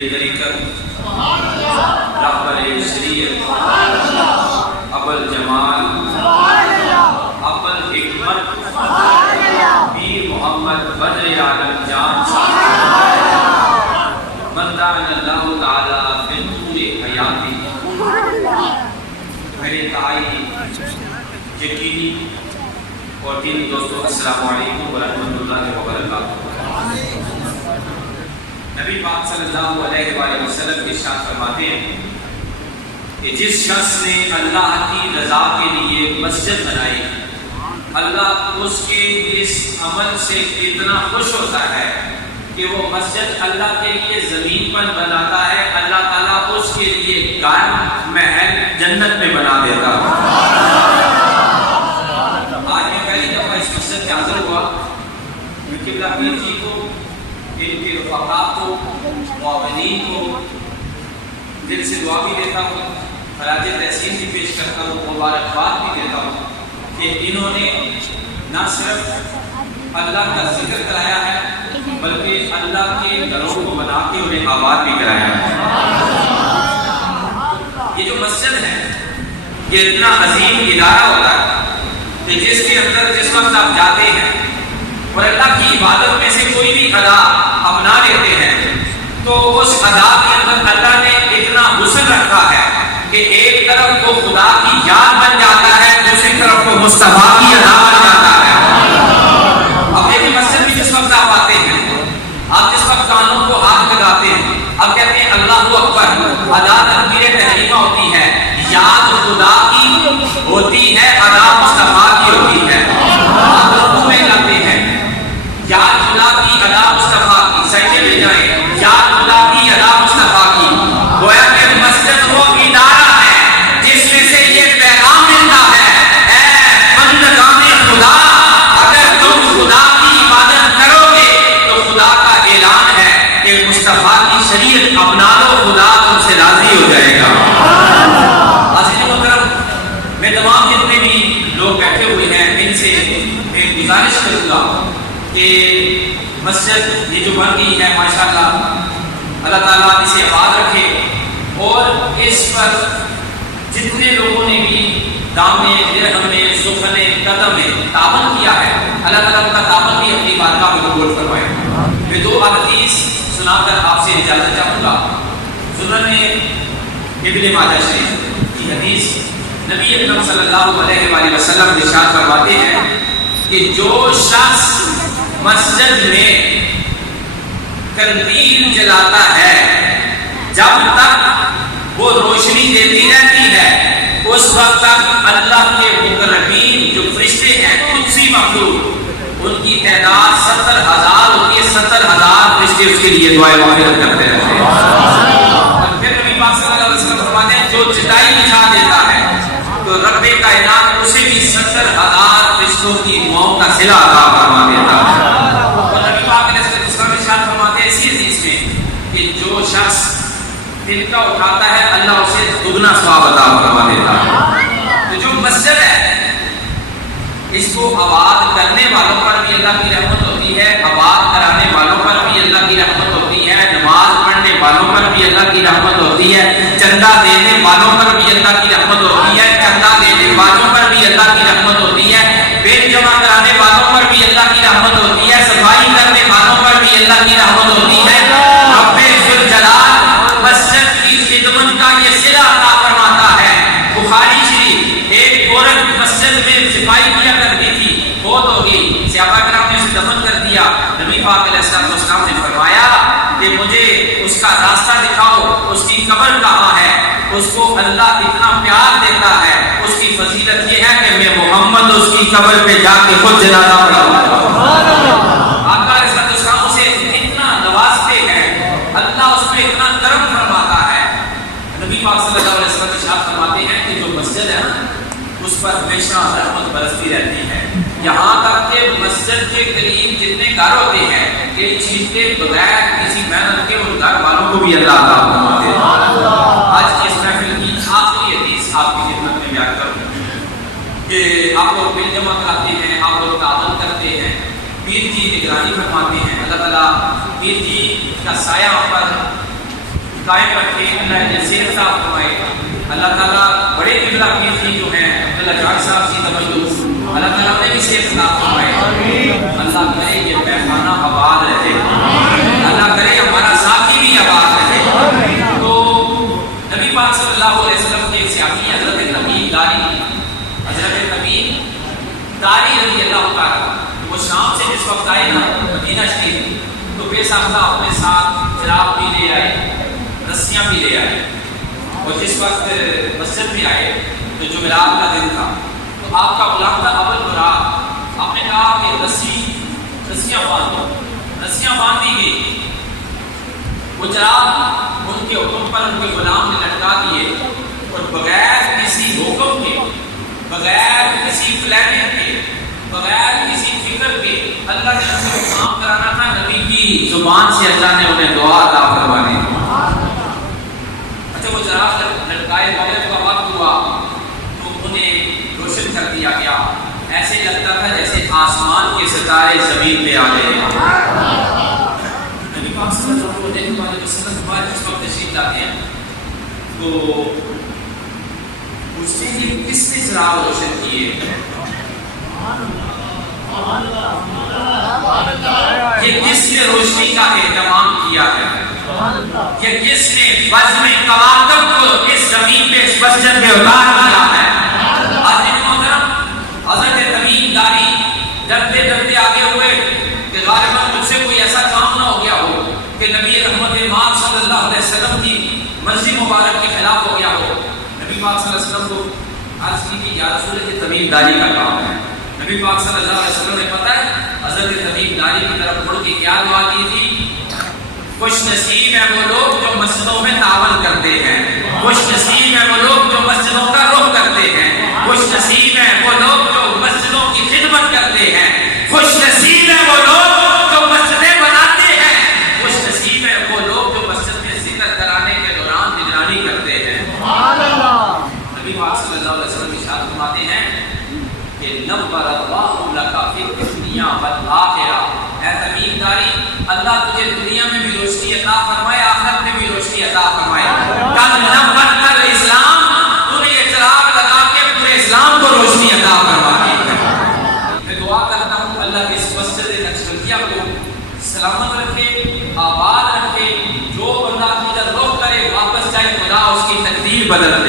رحمت شریعت ابل جمال ابل حکمت پیر محمد بدر عالم جان مندان اللہ تعالی فی طول حیاتی میرے تائی یقینی اور دینی دوستو السلام علیکم ورحمۃ اللہ وبرکاتہ۔ نبی پاک صلی اللہ علیہ وآلہ وسلم ارشاد فرماتے ہیں کہ جس شخص نے اللہ کی رضا کے لیے مسجد بنائی، اللہ اس کے اس عمل سے اتنا خوش ہوتا ہے کہ وہ مسجد اللہ کے لیے زمین پر بناتا ہے، اللہ تعالیٰ اس کے لیے گھر محل جنت میں بنا دیتا ہے۔ آج میں پہلی دفعہ اس مسجد میں حاضر ہوا، قبلہ پیر جی کو، ان کے رفقا کو، معاونین کو دل سے دعا بھی دیتا ہوں، خراج تحسین بھی پیش کرتا ہوں، مبارکباد بھی دیتا ہوں کہ انہوں نے نہ صرف اللہ کا ذکر کرایا ہے بلکہ اللہ کے گھروں کو بنا کے انہیں آباد بھی کرایا ہے۔ یہ جو مسجد ہے یہ اتنا عظیم ادارہ ہوتا ہے کہ جس کے اندر جس وقت آپ جاتے ہیں اور اللہ کی عبادت میں سے کوئی بھی ادا اپنا لیتے ہیں تو اس ادا کے اندر اللہ نے اتنا حسن رکھا ہے کہ ایک طرف وہ خدا کی یاد بن جاتا ہے، دوسری طرف وہ مصطفیٰ کی ادا بن جاتا ہے۔ اب ایک مسجد میں جس وقت آپ آتے ہیں، آپ جس وقت کانوں کو ہاتھ لگاتے ہیں، اب کہتے ہیں اللہ اکبر، ادا تکبیر تحریمہ ہوتی ہے، یاد خدا کی ہوتی ہے، ادا مصطفیٰ کی ہوتی ہے۔ آپ رکوع میں جاتے ہیں، یاد خدا کی ادا مصطفیٰ کی، سجدے میں جائیں، یاد خدا کی ادا مصطفیٰ کی۔ گویا کہ مسجد وہ ادارہ ہے جس میں سے یہ پیغام ملتا ہے، اے بندگان خدا، اگر تم خدا کی عبادت کرو گے تو خدا کا اعلان ہے کہ مصطفیٰ کی شریعت اپنا لو، خدا تم سے راضی ہو جائے گا۔ حاضرین محترم، میں تمام جتنے بھی لوگ بیٹھے ہوئے ہیں ان سے ایک گزارش کروں گا کہ مسجد یہ جو بن گئی ہے ماشاءاللہ، اللہ تعالیٰ اسے آباد رکھے اور اس پر جتنے لوگوں نے بھی دامے درہم میں سخن قدم میں تعاون کیا ہے، اللہ تعالیٰ کا تعاون بھی اپنی بارگاہ میں قبول فرمائے۔ میں دو حدیث سنا کر آپ سے اجازت چاہوں گا۔ سنن ابن ماجہ شریف کی حدیث، نبی اکرم صلی اللہ علیہ وآلہ وسلم ارشاد فرماتے ہیں کہ جو شخص مسجد میں قندیل جلاتا ہے جب تک وہ روشنی دیتی رہتی ہے اس وقت تک اللہ کے مقربین جو فرشتے ہیں قدسی مخلوق ان کی تعداد 70,000 ہوتی ہے، 70,000 فرشتے اس کے لیے دعائیں مغفرت کرتے رہتے ہیں۔ اور پھر نبی پاک صلی اللہ علیہ وسلم فرماتے ہیں جو چٹائی بچھا دیتا ہے تو رب کائنات اسے بھی 70,000 فرشتوں کی موت کا صلہ عطا فرما دیتا ہے۔ اور نبی پاک علیہ السلام ارشاد فرماتے ہیں اسی حدیث میں کہ جو شخص دل کا اٹھاتا ہے اللہ اسے دگنا ثواب عطا فرما دیتا ہے۔ تو جو مسجد ہے اس کو آباد کرنے والوں پر بھی اللہ کی رحمت ہوتی ہے، آباد کرانے والوں پر بھی اللہ کی رحمت ہوتی ہے، نماز پڑھنے والوں پر بھی اللہ کی رحمت ہوتی ہے، چندہ دینے والوں پر بھی اللہ کی رحمت ہوتی ہے، چندہ دینے والوں پر بھی اللہ کی رحمت ہوتی ہے، بل جمع کرانے والوں پر بھی اللہ کی رحمت ہوتی ہے، صفائی کرنے والوں پر بھی اللہ کی رحمت ہوتی ہے۔ رب ذوالجلال مسجد کی خدمت کا یہ صلہ عطا فرماتا ہے۔ بخاری شریف، ایک عورت مسجد میں صفائی کیا کرتی تھی، فوت ہو گئی، صحابہ کرام نے اسے دفن کر دیا۔ نبی پاک علیہ السلام نے فرمایا کہ مجھے اس کا راستہ دکھاؤ، اس کی قبر کہاں ہے؟ اس کو اللہ اتنا پیار دیتا ہے، اس کی فضیلت یہ ہے کہ میں محمد اس کی قبر پہ جا کے خود جنازہ پڑھاؤں گا۔ آقا علیہ السلام اسے اتنا نوازتے ہیں، اللہ اس پہ اتنا کرم فرماتا ہے۔ نبی پاک صلی اللہ علیہ وسلم ارشاد فرماتے ہیں کہ جو مسجد ہے نا اس پر ہمیشہ رحمت برستی رہتی ہے، یہاں تک کہ مسجد کے قریب جتنے گھر ہوتے ہیں ایک چیز کے بغیر کسی محنت کے ان گھر والوں کو بھی اللہ عطا فرماتے ہیں۔ آج کی اس محفل کی آخری حدیث آپ کی خدمت میں بیان کروں کہ آپ لوگ بل جمع کراتے ہیں، آپ لوگ تعاون کرتے ہیں، پیر جی نگرانی فرماتے ہیں، اللہ تعالیٰ پیر جی کا سایہ پر قائم رکھے، اللہ نے صحت عطا فرمائے۔ اللہ تعالیٰ بڑے قبلہ پیر جو ہیں عبداللہ جان صاحب کی توجہ، اللہ تعالیٰ نے بھی صحت عطا فرمائے۔ اللہ کرے یہ پیمانہ آباد رہے، اللہ کرے ہمارا ساتھی بھی آباد رہے۔ تو نبی پاک صلی اللہ علیہ وسلم کے سیاسی حضرت تمیم داری رضی اللہ تعالیٰ، وہ شام سے جس وقت آئے نا مدینہ شریف، تو بے ساختہ اپنے ساتھ چراغ بھی لے آئے، رسیاں بھی لے آئے، اور جس وقت مسجد میں آئے تو جمعرات کا دن تھا، تو آپ کا غلام تھا ابو البراء، آپ نے کہا کہ رسیاں باندھو، رسیاں باندھ دی گئی، وہ چراغ ان کے حکم پر ان کے غلام نے لٹکا دیے، اور بغیر کسی حکم کے، بغیر کسی پلاننگ کے، بغیر کسی فکر کے، اللہ نے ان سے کام کرانا تھا، نبی کی زبان سے اللہ نے انہیں دعا عطا فرمانی۔ اچھا وہ چراغ لٹکائے مغرب کا وقت ہوا تو انہیں روشن کر دیا گیا، ایسے لگتا تھا جیسے آسمان کے ستارے زمین پہ آ گئے۔ نبی پاک صلی اللہ علیہ وسلم جس وقت تشریف لاتے ہیں تو پوچھتے ہیں کہ کس نے چراغ روشن کیے، یہ کس نے روشنی کا اہتمام کیا ہے، یہ کس نے بزم کواکب کو اس زمین پہ اس مسجد میں اتار دیا ہے۔ حضرت محترم حضرت تمیم داری ڈرتے ڈرتے آگے ہوئے کہ غالباً مجھ سے کوئی ایسا کام نہ ہو گیا ہو کہ نبی رحمت پاک صلی اللہ علیہ وسلم کی مرضی مبارک کے خلاف ہو گیا ہو۔ نبی پاک صلی اللہ علیہ وسلم کو عرض کی کہ یا رسول اللہ تمیم داری کا کام ہے۔ نبی پاک صلی اللہ علیہ وسلم نے پتہ ہے حضرت تمیم داری کی طرف مڑ کے کیا دعا کی تھی؟ خوش نصیب ہیں وہ لوگ جو مسجدوں میں تعاون کرتے ہیں، خوش نصیب ہیں وہ لوگ جو مسجدوں کا رخ کرتے ہیں، خوش نصیب ہیں وہ لوگ جو مسجدوں کی خدمت کرتے ہیں، خوش نصیب ہیں وہ لوگ جو مسجدیں بناتے ہیں، خوش نصیب ہیں وہ لوگ جو مسجد میں ذکر کرانے کے دوران نگرانی کرتے ہیں۔ نبی پاک صلی اللہ علیہ وسلم ارشاد فرماتے ہیں کہ نور اللہ لک فی الدنیا والآخرہ، اے تمیم داری اللہ تجھے دنیا میں بھی روشنی عطا فرمائے، آخرت میں بھی روشنی عطا فرمائے۔ کل نور کل اسلام، تو نے یہ چراغ لگا کے پورے اسلام کو روشنی عطا فرما دی۔ میں دعا کرتا ہوں اللہ کے اس مسجد نقشبندیہ کو سلامت رکھے، آباد رکھے، جو بندہ ادھر رخ کرے واپس جائے خدا اس کی تقدیر بدل دے۔